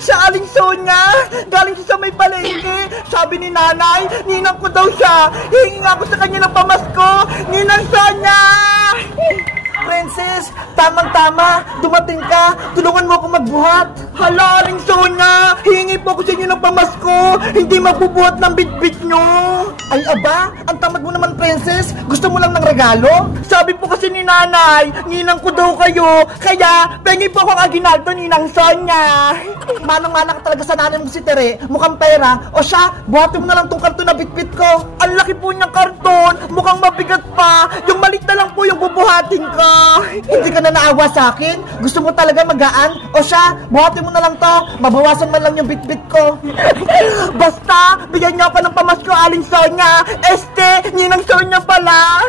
Sa Aling Sonia! Galing siya sa may palengke! Sabi ni nanay, ninang ko daw siya! Hihingi nga ako sa kanya ng pamasko! Ninang Sonia! Princess, tamang-tama, dumating ka, tulungan mo ako magbuhat. Hala, Aling Sonia, hihingi po ako sa inyo ng pamasko, hindi magbubuhat ng bitbit nyo. Ay aba, ang tamad mo naman, Princess, gusto mo lang ng regalo? Sabi po kasi ni nanay, ninang ko daw kayo, kaya pengi po akong aginaldo, Ninang Sonia. Manang-mana ka talaga sa nanay mo si Tere, mukhang pera, o siya, buhatin mo na lang tong karton na bitbit ko. Ang laki po niyang karton, mukhang mabigat pa, yung malit na lang po yung bubuhatin ko. Hindi ka na naawa sa akin? Gusto mo talaga magaan? O siya, buhatin mo na lang to. Mabawasan man lang yung bitbit ko. Basta, bigyan niyo ako ng pamasko, Aling Sonia. Ninang Sonia pala.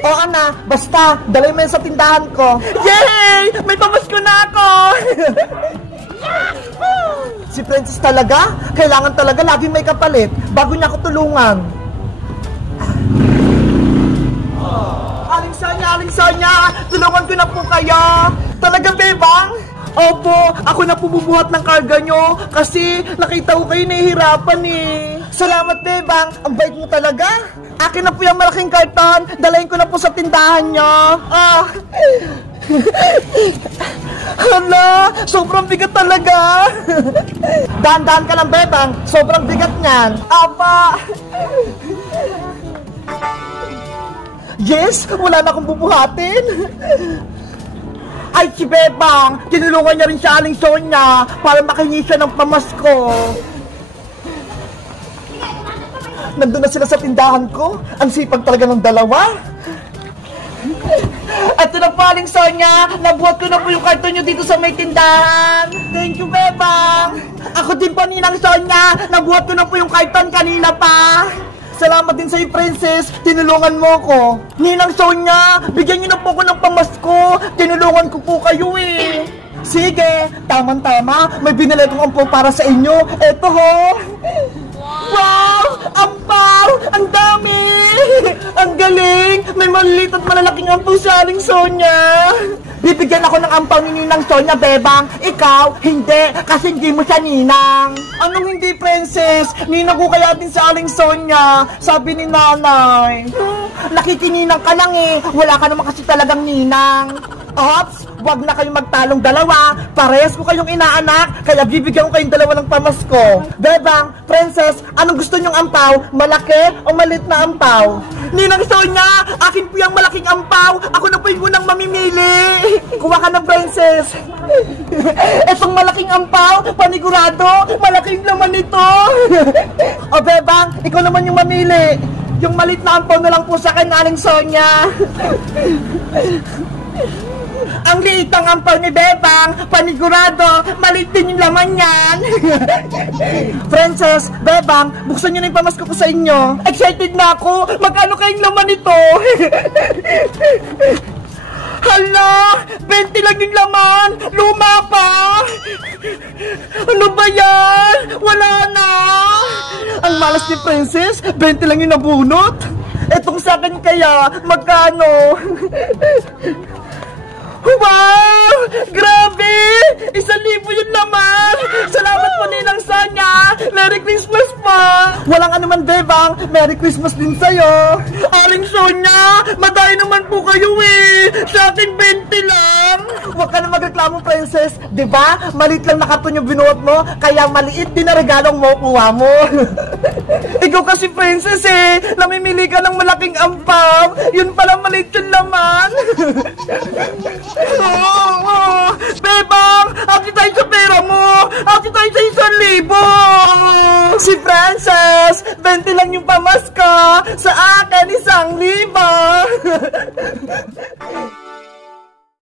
Oo na, basta, dalay mo yan sa tindahan ko. Yay! May pamasko na ako. Si Princess talaga? Kailangan talaga laging may kapalit bago niya ako tulungan. Aling Sonia, tulungan ko na po kayo. Talaga, Bebang? Opo, ako na po bubuhat ng karga nyo kasi nakita ko kayo nahihirapan eh. Salamat, Bebang. Ang bait mo talaga. Akin na po yung malaking karton. Dalayin ko na po sa tindahan nyo. Hala, sobrang bigat talaga. Dahan-dahan ka lang, Bebang. Sobrang bigat niyan. Apa. Yes, wala na akong bubuhatin. Ay, si Bebang, tinulungan niya rin si Aling Sonia para makingi siya ng pamasko. Nandun na sila sa tindahan ko. Ang sipag talaga ng dalawa. At ito na po, Aling Sonia, nabuhat ko na po yung karton nyo dito sa may tindahan. Thank you, Bebang. Ako din po, Ninang Sonia, nabuhat ko na po yung karton kanina pa. Salamat din sa'yo, Princess. Tinulungan mo ko. Ninang Sonia, bigyan niyo na po ako ng pamasko. Tinulungan ko po kayo eh. Sige, tamang-tama. May binili kong ampaw para sa inyo. Eto ho. Wow! Ampaw! Ang dami! Ang galing! May maliliit at malalaking ampaw sa Aling Sonia. Bibigyan ako ng ampaw ni Ninang Sonia, Bebang. Ikaw, hindi. Kasi hindi mo siya ninang. Anong hindi, Princess? Ninang ko kaya din sa Aling Sonia. Sabi ni nanay. Nakikininang ka lang eh. Wala ka naman kasi talagang ninang. Ops, wag na kayong magtalong dalawa. Parehas ko kayong inaanak, kaya bibigyan ko kayong dalawa ng pamasko. Bebang, Princess, anong gusto nyong ampaw? Malaki o maliit na ampaw? Ninang Sonia, akin po yung malaking ampaw. Ako na po yung unang mamimili. Kuha ka na, Princess. Etong malaking ampaw, panigurado, malaking laman nito. O Bebang, ikaw naman yung mamili. Yung maliit na ampaw na lang po sa akin, Aling Sonia. Ang liit ang ampaw ni Bebang, panigurado, maliit din yung laman yan. Princess, Bebang, buksan nyo na yung pamasko ko sa inyo. Excited na ako, magkano kayong laman nito? Hala, 20 lang yung laman, luma pa. Ano ba yan? Wala na. Ang malas ni Princess, 20 lang yung nabunot. Etong sa akin kaya, magkano? Wow! Grabe! 1,000 yung laman! Salamat po, Ninang Sonia! Merry Christmas po! Walang anuman, Bebang! Merry Christmas din sa'yo! Aling Sonia! Madaya naman po kayo eh! Sa akin, 20 lang! Huwag ka na magreklamo, Princess! Diba? Maliit lang na karton yung binuhat mo, kaya maliit din na regalong mo kuha mo! Ikaw kasi, Princess eh! Namimili ka ng malaking ampaw! Yun pala maliit yung laman! Bebang! Akin tayo sa pera mo! Akin tayo sa 1,000! Si Princess! 20 lang yung pamasko! Sa akin, 1,000!